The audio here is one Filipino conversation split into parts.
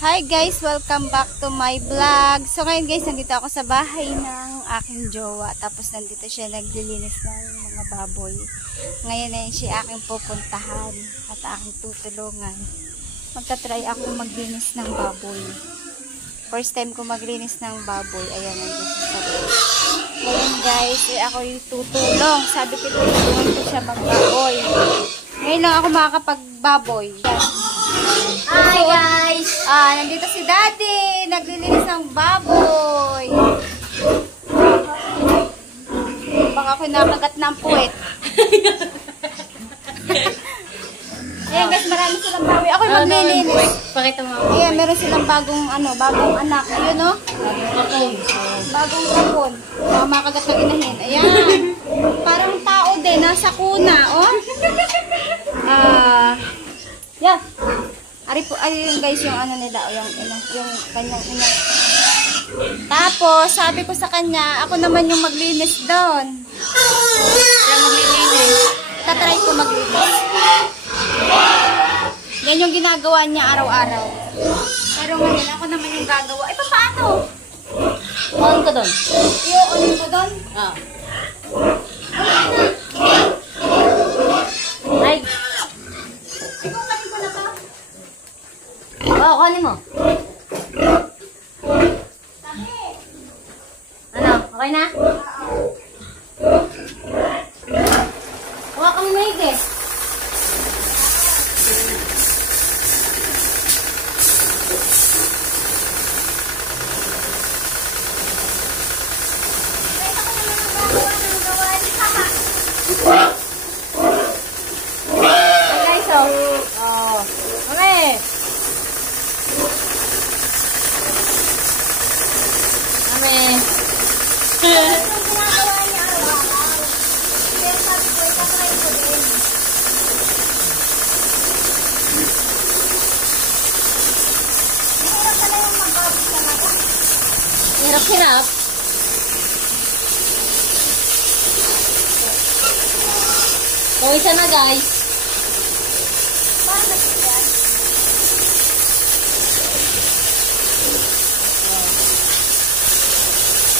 Hi guys! Welcome back to my vlog. So ngayon guys, nandito ako sa bahay ng aking jowa. Tapos nandito siya naglilinis ng mga baboy. Ngayon ay siya aking pupuntahan at aking tutulungan. Magta-try ako maglinis ng baboy. First time ko maglinis ng baboy. Ayan, nandito siya sa baboy. Ngayon guys, ako yung tutulong. Sabi ko tutulungan ko siya magbaboy. Ngayon lang ako makakapagbaboy. Hi guys! Nandito si Daddy. Naglilinis ng baboy. Baka ako nakagat ng puwet. Ayan guys, marami silang baboy. Ako yung maglilinis. Pakita mo. Ayan, meron silang bagong anak. Ayun no? Bagong kapon. Makagat ng inahin. Ayan. Parang tao din. Nasa kuna. Oh. Yeah. Ayun guys, yung ano nila, yung kanyang ina. Tapos, sabi ko sa kanya, ako naman yung maglinis doon. Kaya maglilinis. Tatry ko maglinis. Yan yung ginagawa niya araw-araw. Pero ngayon, ako naman yung gagawa. Eh, paano? On ka doon. I-on ko doon? Ay. Ikaw kanin ko na to? Oo, kunin mo. Ano? Okay na? Huwag kami maigi. Hirap-hirap. O, isa na guys. Bakit yan?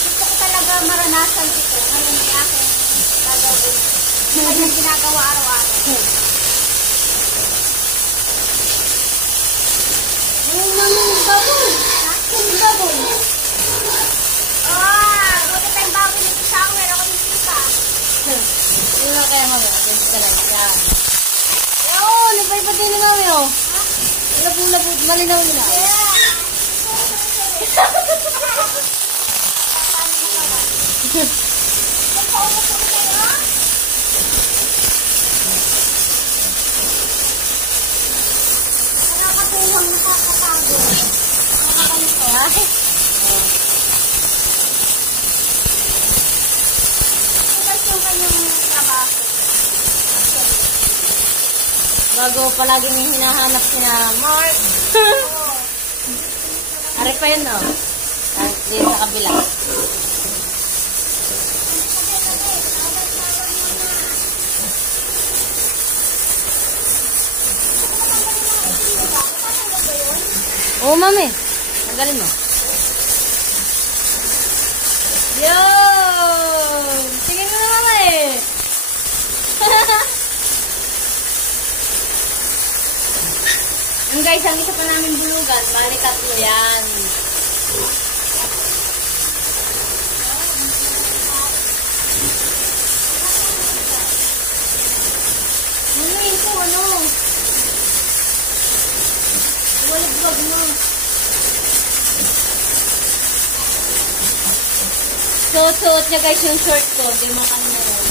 Gusto ko talaga maranasan ito. Ngayon ay aking gagawin. Kanyang ginagawa araw-araw. Ang mamang baboy. Ang baboy. Buti tayong baboy nito sa akin. Meron ko yung kita. Yun lang kaya mami. Against ka lang. Yan. Oo, lipay pati na mami oh. Labo-labo. Malinaw nila. Nakakatuwang nakakapagod. Nakakapanito. Ay. Yung kanyang trabaho. Bago palaging hinahanap niya Mark. Ari pa yun, no? Dito sa kabila. Oo, mami. Tanggalin mo. Yo! Sige mo na, mami. Ang guys, ang isa pa namin bulugan, bali tatlo yan. Ano yun po, ano? Walig-wag mo. Suot niya guys yung short ko, di makan na yun.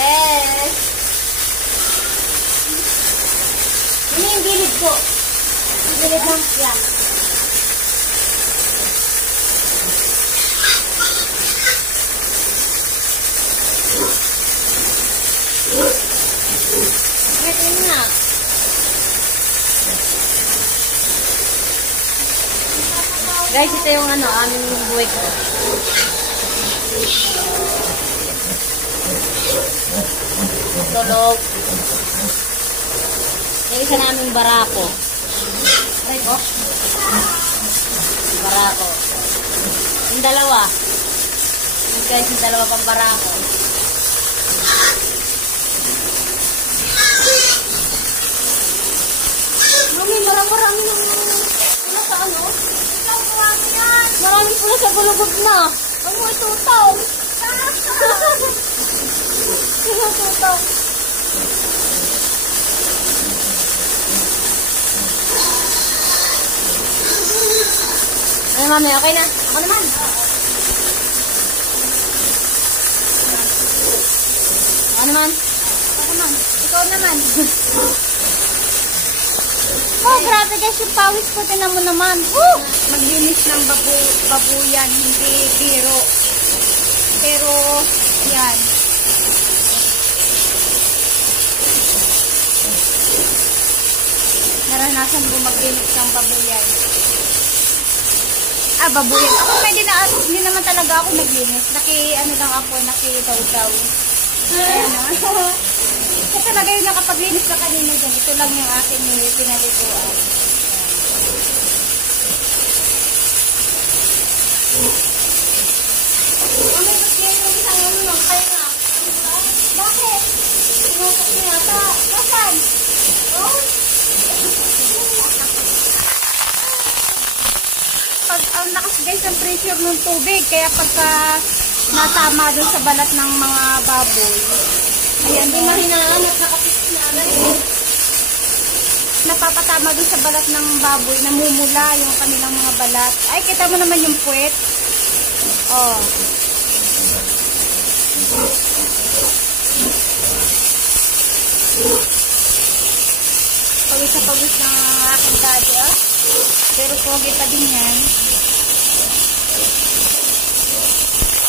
Yes! Ano yung gilid ko? Yung gilid ng yan. Ito na. Guys, ito yung aming buhay ko. tulog. Yung isa naming barako. Aray ko. Barako. Yung dalawa. Yung guys, yung dalawa pang barako. Mami, marami ng pula sa ano? Maraming pula sa gulugod na. Ano ito tao? Tutaw. Ay, mami, okay na. Ako naman. Ako naman. Ako naman. Ikaw naman. Oh, grabe guys, yung pawis ko, tinan mo naman. Maglinis ng babuyan, hindi biro. Pero, yan. Naranasan ko maglinis ng babuyan. Babuyan. Ako hindi naman talaga ako naglinis. Ano lang ako, daw. Ayan o. Ito talaga yung nakapaglinis na kanina dyan. Ito lang yung aking pinalituan. May ba't yan yung isang kaya nga? Bakit? Sinusok niya yata. Nasaan? Oh? Ang lakas guys ang pressure ng tubig. Kaya pagka natama dun sa balat ng mga baboy, ayan, Hindi mahinaan at nakapit na. napapatama dun sa balat ng baboy, namumula yung kanilang mga balat. Ay, kita mo naman yung puwet. Oh. Pawis na pawis ng aking daddy, ah. Pero pogi pa din yan.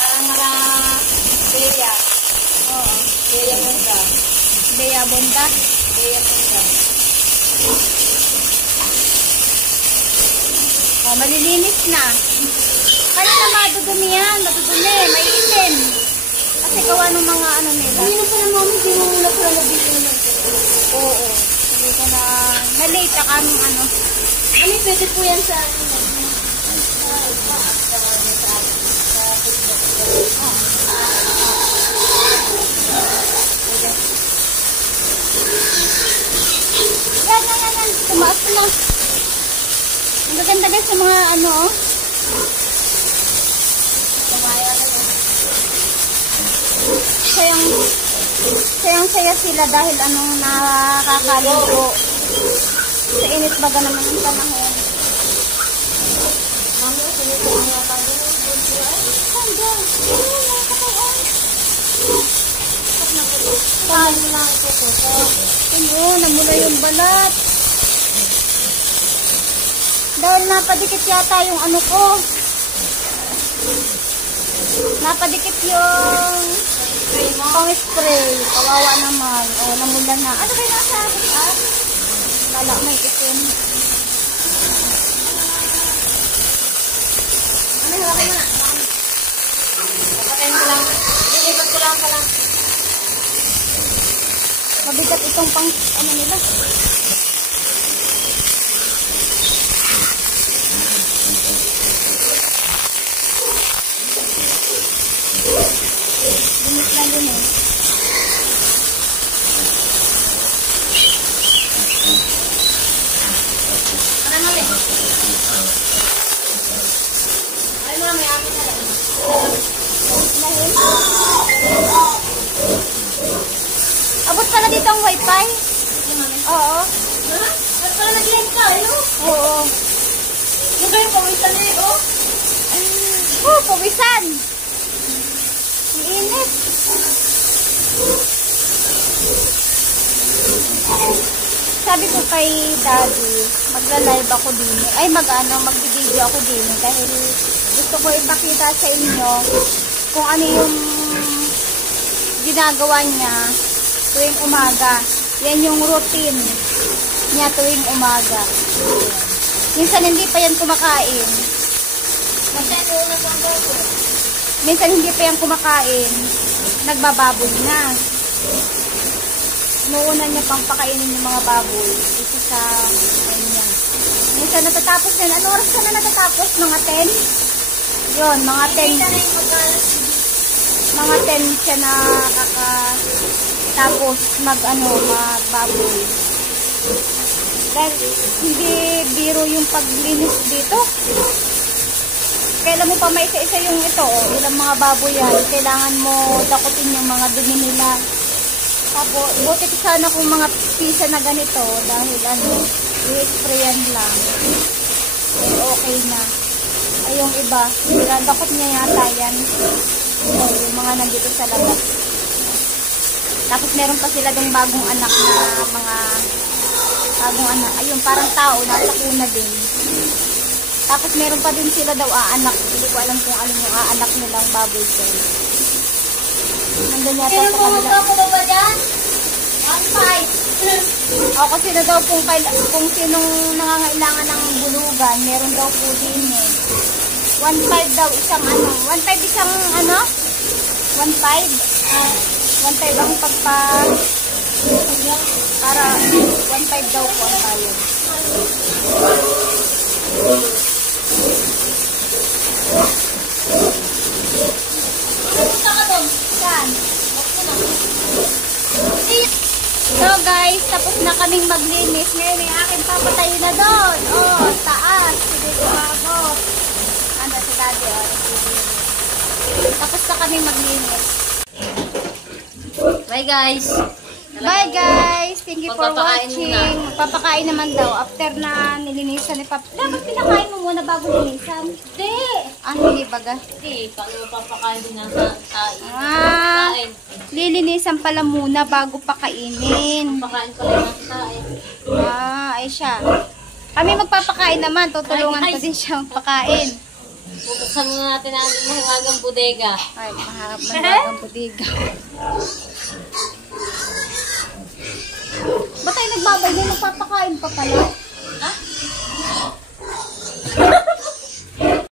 Parang Bea. Oo. Bea Bonda. Bea Bonda. Bea Bonda. Oh, malilinis na. Kanina madudumi yan. Madudumi. May itim. Kasi gawa ng mga ano nila. Hindi na pala mami, hindi mo muna pala nabili ng Oo. Hindi ko na na-late ka kaming ano. Ano, pwede po yan sa Yan. Tumaas ko lang. Ang gaganda guys sa mga ano, oh. Sayang-saya sila dahil anong nakakaligo. Sa init baga naman ang panahon. mami, sinito ang mga tayo. Hanggang. Paano lang ito po? Ano, namula yung balat. Dahil napadikit yata yung ano ko. Napadikit yung pang-spray. Kawawa naman. O, namula na. Ano kayo nasa akin, ah? Lala, may itim. Ano, halakay mo na. Halakayin ko lang. Ilipat ko lang pala. Mabigat itong pang, ano nila. Linis lang yun eh. Ano, mami? Ay, mami, amin na lang. Dahil, abot pala dito ang wifi. Ay, mami. Oo. Ha? Ba't pala nag-live ka, ano? Oo. Yung kayo pawisan na eh, oh. Pawisan. Ang init. Sabi ko kay Daddy, magla-live ako din. Ay, mag-video ako din. Dahil gusto ko ipakita sa inyo kung ano yung ginagawa niya tuwing umaga. Yan yung routine niya tuwing umaga. Minsan hindi pa yan kumakain. Minsan hindi pa yan kumakain. Nagbababoy na. inuuna niya pang pakainin yung mga baboy. Ito sa, ano niya. Minsan natatapos yan. Ano oras ka na natatapos? Mga 10? Yun, mga 10. Mga 10 siya na tapos magbaboy. Dahil hindi biro yung paglinis dito. Kailan mo pa may isa-isa yung ito, ilang mga baboy yan. Kailangan mo dakutin yung mga dumi nila. Tapos, buti sana kung mga pisa na ganito dahil i-sprayan lang. Eh, okay na. Ay, yung iba, dakot niya yata yan. Yung mga nandito sa labas. Tapos meron pa sila dong bagong anak na mga bagong anak. Ayun, parang tao, nasa kuna din. Tapos meron pa din sila daw aanak. Hindi ko alam kung alin yung aanak nilang baboy din. Nandun yata sa kabila. Sino ba dyan? 1.5. O, kasi na daw kung sinong nangangailangan ng bulugan, meron daw po din eh. 1.5 daw isang 1.5 isang 1.5 ang para 1.5 daw po ang tayo. Saan? So guys, tapos na kaming maglinis. Ngayon may aking papatayin na doon. Oh, taas. Sige kumabot. Si daddy, tapos na kaming maglinis. Bye guys. Bye guys. Thank you for Magpapakain watching. muna. Magpapakain naman daw. After na nilinisan ni Papa. Dapat pinakain mo muna bago linisan. Hindi. Hindi baga? Hindi. Paano mapapakain din ang kain? Lilinisan pala muna bago pakainin. Pakain ko lang ang kain. Ay siya. Kami magpapakain naman. Tutulungan ko din siya magpakain. Buksan muna natin ang mahangagang bodega. Ay, mahangagang bodega. Ba't tayo nagbabay na magpapakain pa pala?